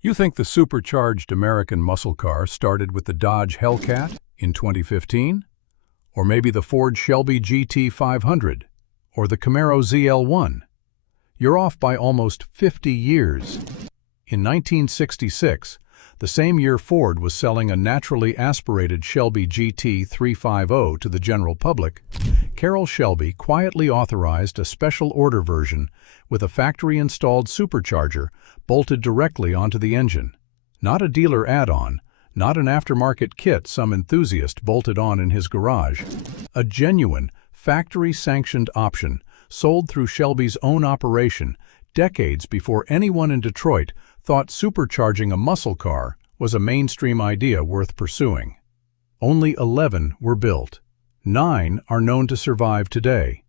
You think the supercharged American muscle car started with the Dodge Hellcat in 2015? Or maybe the Ford Shelby GT500? Or the Camaro ZL1? You're off by almost 50 years. In 1966, the same year Ford was selling a naturally aspirated Shelby GT350 to the general public, Carroll Shelby quietly authorized a special order version with a factory-installed supercharger bolted directly onto the engine. Not a dealer add-on, not an aftermarket kit some enthusiast bolted on in his garage. A genuine, factory-sanctioned option sold through Shelby's own operation decades before anyone in Detroit thought supercharging a muscle car was a mainstream idea worth pursuing. Only 11 were built. 9 are known to survive today.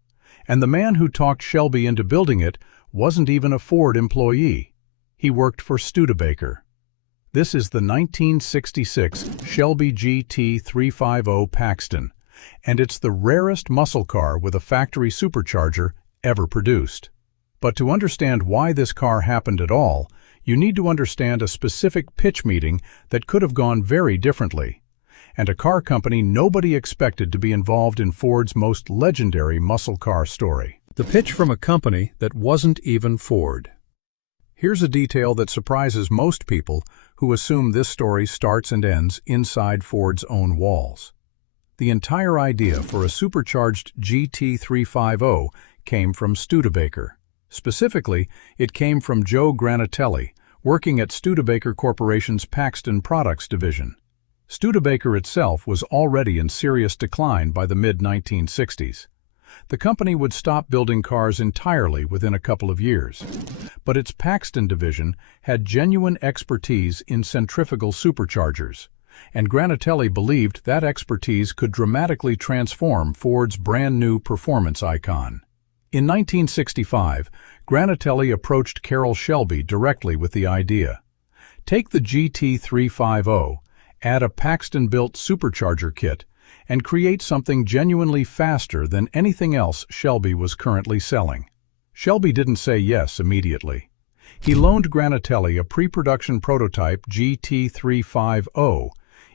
And the man who talked Shelby into building it wasn't even a Ford employee. He worked for Studebaker. This is the 1966 Shelby GT350 Paxton, and it's the rarest muscle car with a factory supercharger ever produced. But to understand why this car happened at all, you need to understand a specific pitch meeting that could have gone very differently, and a car company nobody expected to be involved in Ford's most legendary muscle car story. The pitch from a company that wasn't even Ford. Here's a detail that surprises most people who assume this story starts and ends inside Ford's own walls. The entire idea for a supercharged GT350 came from Studebaker. Specifically, it came from Joe Granatelli, working at Studebaker Corporation's Paxton Products division. Studebaker itself was already in serious decline by the mid-1960s. The company would stop building cars entirely within a couple of years. But its Paxton division had genuine expertise in centrifugal superchargers, and Granatelli believed that expertise could dramatically transform Ford's brand-new performance icon. In 1965, Granatelli approached Carroll Shelby directly with the idea. Take the GT350, add a Paxton-built supercharger kit, and create something genuinely faster than anything else Shelby was currently selling. Shelby didn't say yes immediately. He loaned Granatelli a pre-production prototype GT350,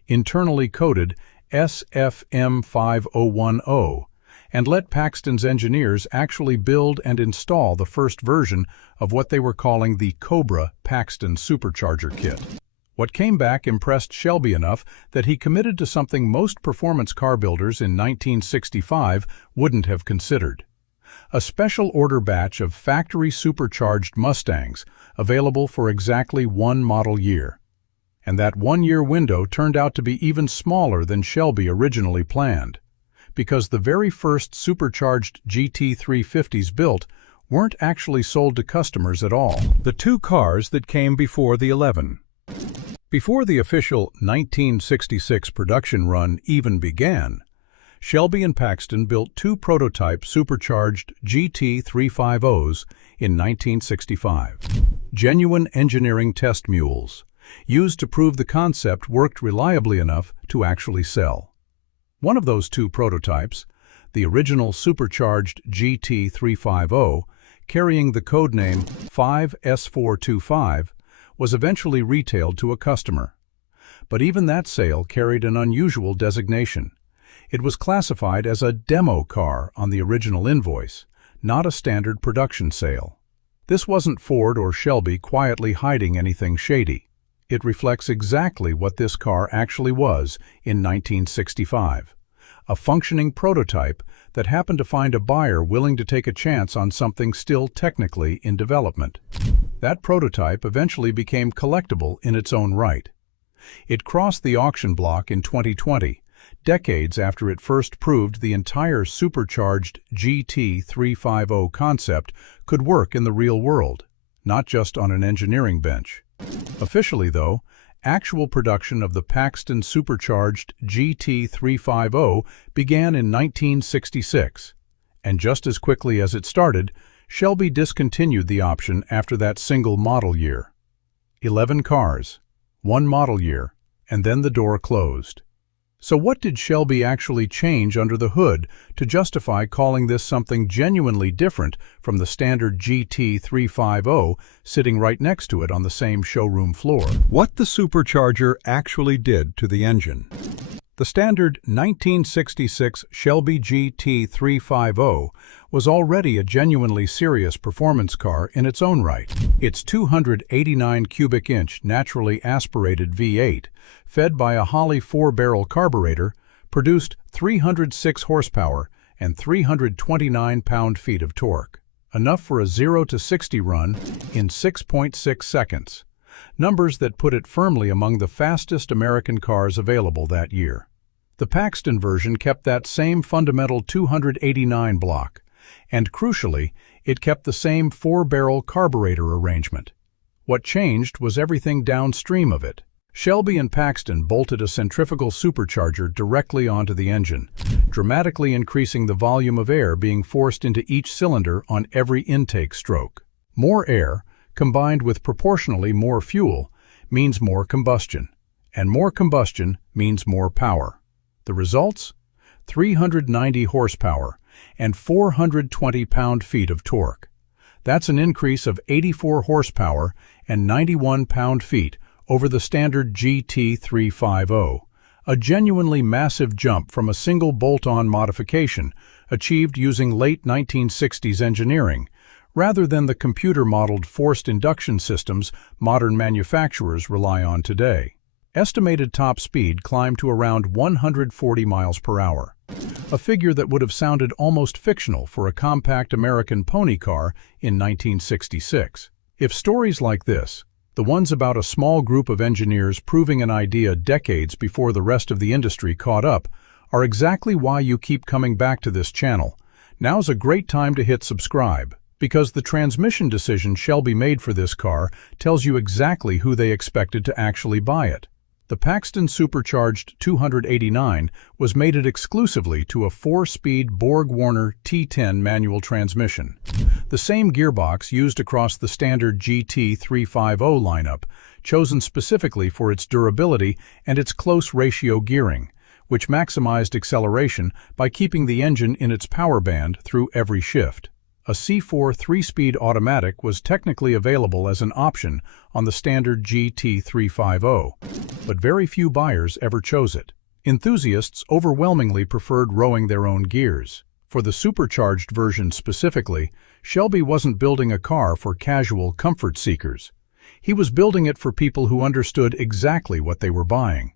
internally coded SFM5010, and let Paxton's engineers actually build and install the first version of what they were calling the Cobra Paxton Supercharger Kit. What came back impressed Shelby enough that he committed to something most performance car builders in 1965 wouldn't have considered. A special order batch of factory-supercharged Mustangs available for exactly one model year. And that one-year window turned out to be even smaller than Shelby originally planned, because the very first supercharged GT350s built weren't actually sold to customers at all. The two cars that came before the 11. Before the official 1966 production run even began, Shelby and Paxton built two prototype supercharged GT350s in 1965. Genuine engineering test mules, used to prove the concept worked reliably enough to actually sell. One of those two prototypes, the original supercharged GT350, carrying the codename 5S425, was eventually retailed to a customer. But even that sale carried an unusual designation. It was classified as a demo car on the original invoice, not a standard production sale. This wasn't Ford or Shelby quietly hiding anything shady. It reflects exactly what this car actually was in 1965. A functioning prototype that happened to find a buyer willing to take a chance on something still technically in development. That prototype eventually became collectible in its own right. It crossed the auction block in 2020, decades after it first proved the entire supercharged GT350 concept could work in the real world, not just on an engineering bench. Officially, though, actual production of the Paxton supercharged GT350 began in 1966, and just as quickly as it started, Shelby discontinued the option after that single model year. 11 cars, one model year, and then the door closed. So what did Shelby actually change under the hood to justify calling this something genuinely different from the standard GT350 sitting right next to it on the same showroom floor? What the Supercharger actually did to the engine. The standard 1966 Shelby GT350 was already a genuinely serious performance car in its own right. Its 289 cubic inch naturally aspirated V8, fed by a Holley 4-barrel carburetor, produced 306 horsepower and 329 pound-feet of torque, enough for a 0 to 60 run in 6.6 seconds. Numbers that put it firmly among the fastest American cars available that year. The Paxton version kept that same fundamental 289 block, and crucially, it kept the same 4-barrel carburetor arrangement. What changed was everything downstream of it. Shelby and Paxton bolted a centrifugal supercharger directly onto the engine, dramatically increasing the volume of air being forced into each cylinder on every intake stroke. More air, combined with proportionally more fuel, means more combustion, and more combustion means more power. The results? 390 horsepower and 420 pound-feet of torque. That's an increase of 84 horsepower and 91 pound-feet over the standard GT350, a genuinely massive jump from a single bolt-on modification achieved using late 1960s engineering, rather than the computer-modeled forced induction systems modern manufacturers rely on today. Estimated top speed climbed to around 140 miles per hour, a figure that would have sounded almost fictional for a compact American pony car in 1966. If stories like this, the ones about a small group of engineers proving an idea decades before the rest of the industry caught up, are exactly why you keep coming back to this channel, now's a great time to hit subscribe, because the transmission decision Shelby made for this car tells you exactly who they expected to actually buy it. The Paxton Supercharged 289 was mated exclusively to a 4-speed Borg-Warner T10 manual transmission, the same gearbox used across the standard GT350 lineup, chosen specifically for its durability and its close ratio gearing, which maximized acceleration by keeping the engine in its power band through every shift. A C4 3-speed automatic was technically available as an option on the standard GT350, but very few buyers ever chose it. Enthusiasts overwhelmingly preferred rowing their own gears. For the supercharged version specifically, Shelby wasn't building a car for casual comfort seekers. He was building it for people who understood exactly what they were buying.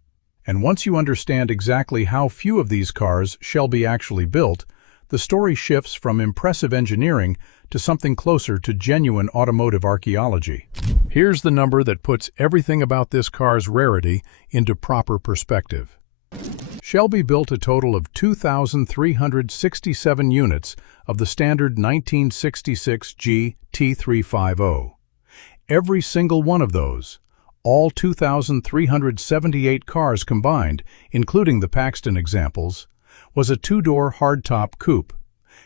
And once you understand exactly how few of these cars Shelby actually built, the story shifts from impressive engineering to something closer to genuine automotive archaeology. Here's the number that puts everything about this car's rarity into proper perspective. Shelby built a total of 2,367 units of the standard 1966 GT350. Every single one of those, all 2,378 cars combined, including the Paxton examples, was a 2-door hardtop coupe.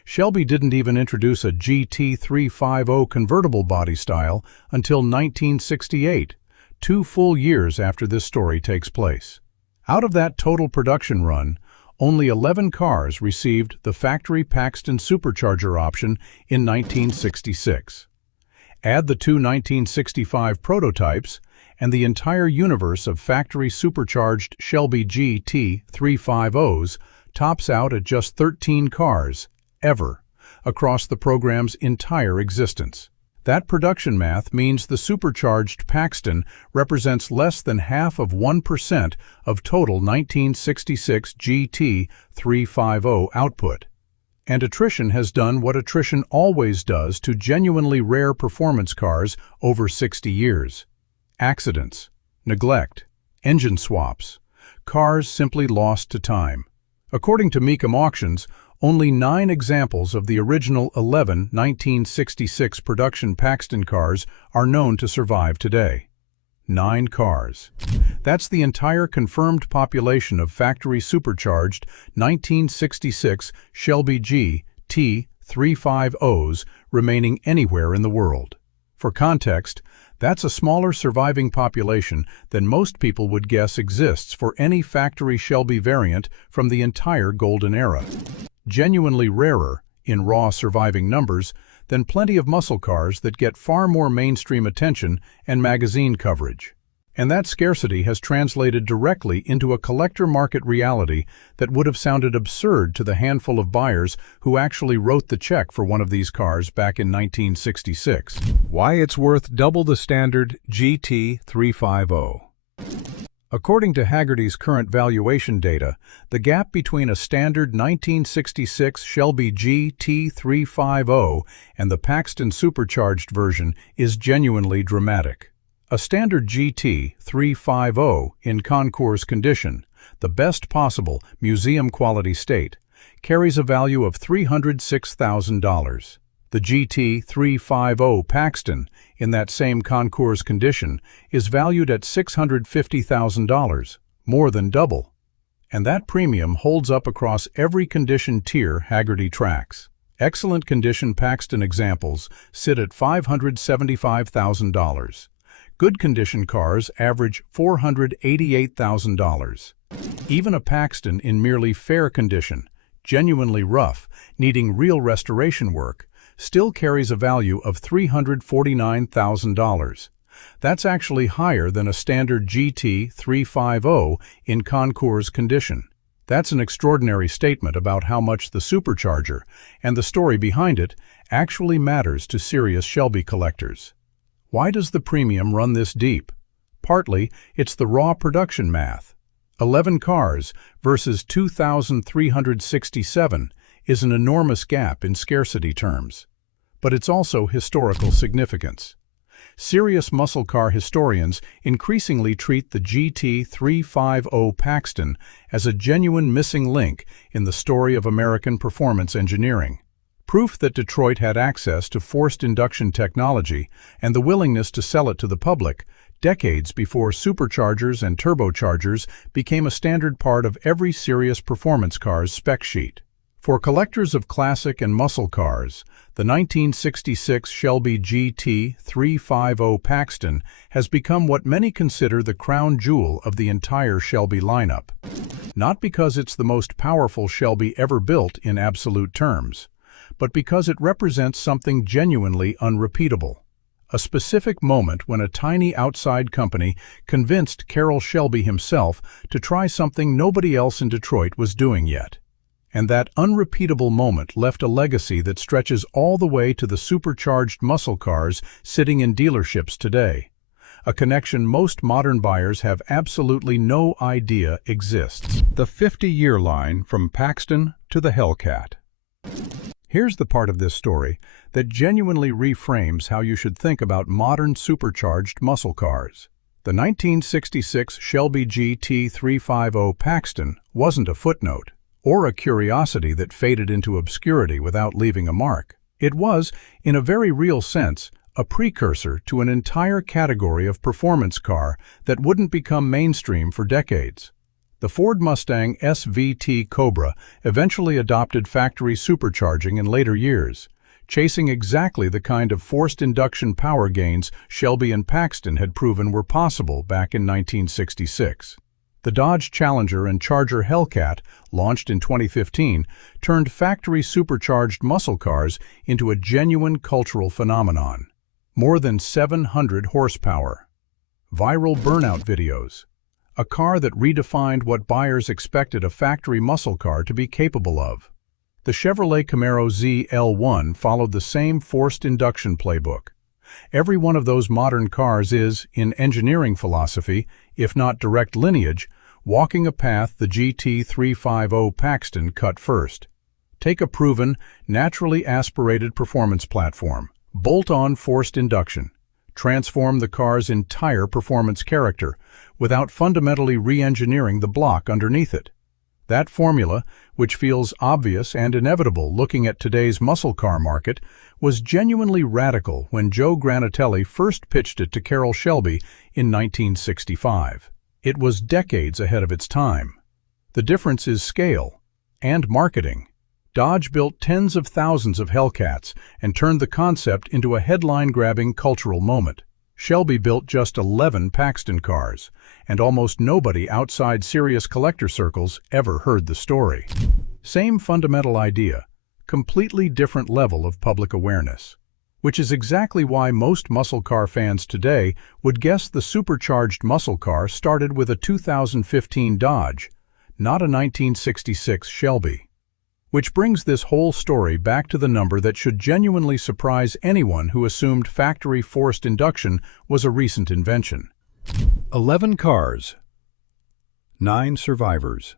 Shelby didn't even introduce a GT350 convertible body style until 1968, 2 full years after this story takes place. Out of that total production run, only 11 cars received the factory Paxton Supercharger option in 1966. Add the 2 1965 prototypes, and the entire universe of factory-supercharged Shelby GT350s tops out at just 13 cars, ever, across the program's entire existence. That production math means the supercharged Paxton represents less than half of 1% of total 1966 GT350 output. And attrition has done what attrition always does to genuinely rare performance cars over 60 years. Accidents, neglect, engine swaps, cars simply lost to time. According to Mecum Auctions, only 9 examples of the original 11 1966 production Paxton cars are known to survive today. 9 cars. That's the entire confirmed population of factory-supercharged 1966 Shelby GT350s remaining anywhere in the world. For context, That's a smaller surviving population than most people would guess exists for any factory Shelby variant from the entire golden era. Genuinely rarer, in raw surviving numbers, than plenty of muscle cars that get far more mainstream attention and magazine coverage. And that scarcity has translated directly into a collector market reality that would have sounded absurd to the handful of buyers who actually wrote the check for one of these cars back in 1966. Why it's worth double the standard GT350. According to Hagerty's current valuation data, the gap between a standard 1966 Shelby GT350 and the Paxton Supercharged version is genuinely dramatic. A standard GT350 in Concours condition, the best possible museum-quality state, carries a value of $306,000. The GT350 Paxton, in that same Concours condition, is valued at $650,000, more than double. And that premium holds up across every condition tier Hagerty tracks. Excellent condition Paxton examples sit at $575,000. Good condition cars average $488,000. Even a Paxton in merely fair condition, genuinely rough, needing real restoration work, still carries a value of $349,000. That's actually higher than a standard GT350 in Concours condition. That's an extraordinary statement about how much the Supercharger and the story behind it actually matters to serious Shelby collectors. Why does the premium run this deep? Partly, it's the raw production math. 11 cars versus 2,367 is an enormous gap in scarcity terms. But it's also historical significance. Serious muscle car historians increasingly treat the GT350 Paxton as a genuine missing link in the story of American performance engineering. Proof that Detroit had access to forced induction technology and the willingness to sell it to the public decades before superchargers and turbochargers became a standard part of every serious performance car's spec sheet. For collectors of classic and muscle cars, the 1966 Shelby GT350 Paxton has become what many consider the crown jewel of the entire Shelby lineup. Not because it's the most powerful Shelby ever built in absolute terms, but because it represents something genuinely unrepeatable. A specific moment when a tiny outside company convinced Carroll Shelby himself to try something nobody else in Detroit was doing yet. And that unrepeatable moment left a legacy that stretches all the way to the supercharged muscle cars sitting in dealerships today. A connection most modern buyers have absolutely no idea exists. The 50-year line from Paxton to the Hellcat. Here's the part of this story that genuinely reframes how you should think about modern supercharged muscle cars. The 1966 Shelby GT350 Paxton wasn't a footnote or a curiosity that faded into obscurity without leaving a mark. It was, in a very real sense, a precursor to an entire category of performance car that wouldn't become mainstream for decades. The Ford Mustang SVT Cobra eventually adopted factory supercharging in later years, chasing exactly the kind of forced induction power gains Shelby and Paxton had proven were possible back in 1966. The Dodge Challenger and Charger Hellcat, launched in 2015, turned factory supercharged muscle cars into a genuine cultural phenomenon. More than 700 horsepower. Viral burnout videos. A car that redefined what buyers expected a factory muscle car to be capable of. The Chevrolet Camaro ZL1 followed the same forced induction playbook. Every one of those modern cars is, in engineering philosophy, if not direct lineage, walking a path the GT350 Paxton cut first. Take a proven, naturally aspirated performance platform, bolt-on forced induction, transform the car's entire performance character without fundamentally re-engineering the block underneath it. That formula, which feels obvious and inevitable looking at today's muscle car market, was genuinely radical when Joe Granatelli first pitched it to Carroll Shelby in 1965. It was decades ahead of its time. The difference is scale and marketing. Dodge built tens of thousands of Hellcats and turned the concept into a headline-grabbing cultural moment. Shelby built just 11 Paxton cars, and almost nobody outside serious collector circles ever heard the story. Same fundamental idea, completely different level of public awareness. Which is exactly why most muscle car fans today would guess the supercharged muscle car started with a 2015 Dodge, not a 1966 Shelby. Which brings this whole story back to the number that should genuinely surprise anyone who assumed factory forced induction was a recent invention. 11 cars, 9 survivors.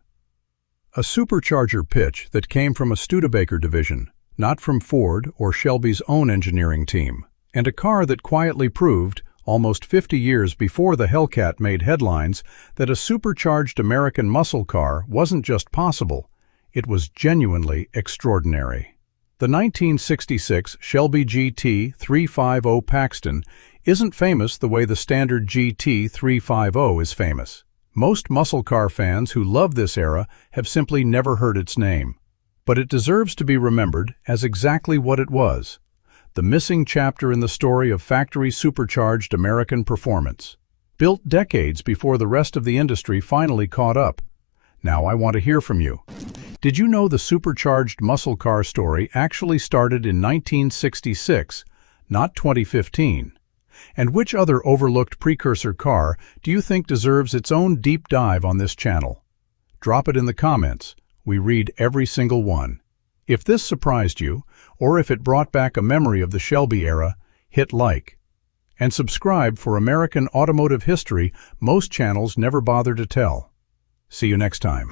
A supercharger pitch that came from a Studebaker division, not from Ford or Shelby's own engineering team, and a car that quietly proved, almost 50 years before the Hellcat made headlines, that a supercharged American muscle car wasn't just possible, it was genuinely extraordinary. The 1966 Shelby GT350 Paxton isn't famous the way the standard GT350 is famous. Most muscle car fans who love this era have simply never heard its name. But it deserves to be remembered as exactly what it was, the missing chapter in the story of factory-supercharged American performance. Built decades before the rest of the industry finally caught up. Now I want to hear from you. Did you know the supercharged muscle car story actually started in 1966, not 2015? And which other overlooked precursor car do you think deserves its own deep dive on this channel? Drop it in the comments. We read every single one. If this surprised you, or if it brought back a memory of the Shelby era, hit like. And subscribe for American automotive history most channels never bother to tell. See you next time.